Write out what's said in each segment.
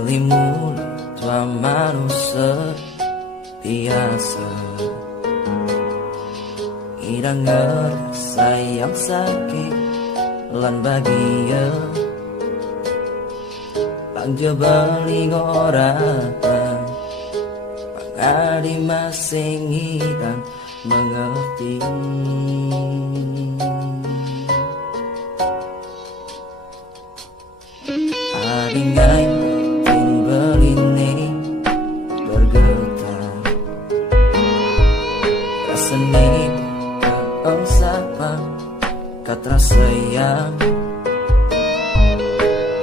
Selimut tua manusia biasa irang sayang sakit lan bahagia bangja beling orang pangadi masing irang mengerti. Adingai timbel ini bergetar rasani keengsapang kata sayang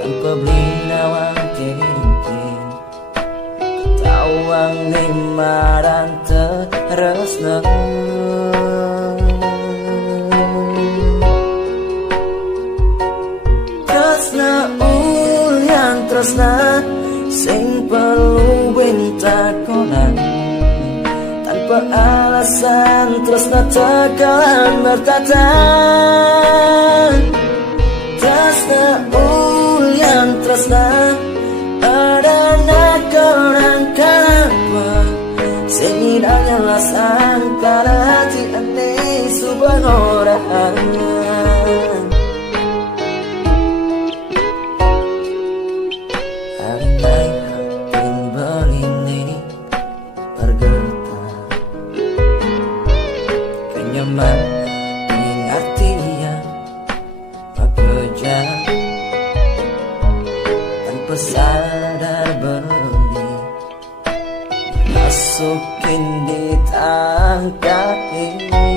tanpa beli nawang kintin tawang limaran teresna tresna sing perlu bentakonan tanpa alasan tresna tekalan berkata tresna ulian tresna ada nakonan kenapa sing hidangnya lasan karena hati ane subang orang kenyaman ing artinya bekerja tanpa sadar berhenti masukin di tangkap ini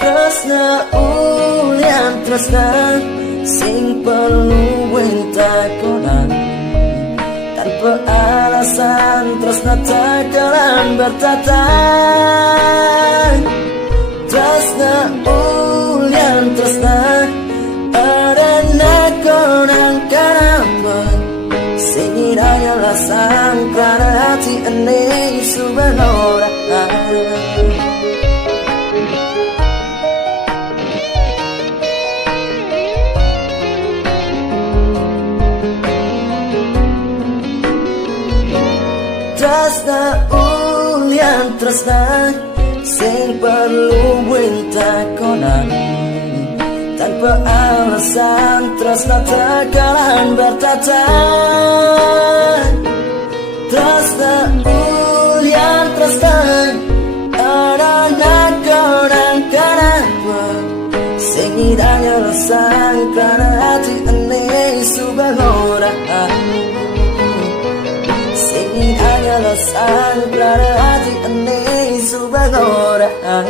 tresna ulian tresna sing perlu bentakonan tanpa alasan tresna tekalan bertatan tresna ulian tresna ada nakonan karamba sing hidangnya lasang karena hati ane subang orang tresna ulian tresna sing perlu bentakonan tanpa alasan tresna tekalan bertatan tresna ulian tresna ada nakonan kenapa sing hidangnya lasan karena hati ane subang orang hanya lasan karena hati ane subang orang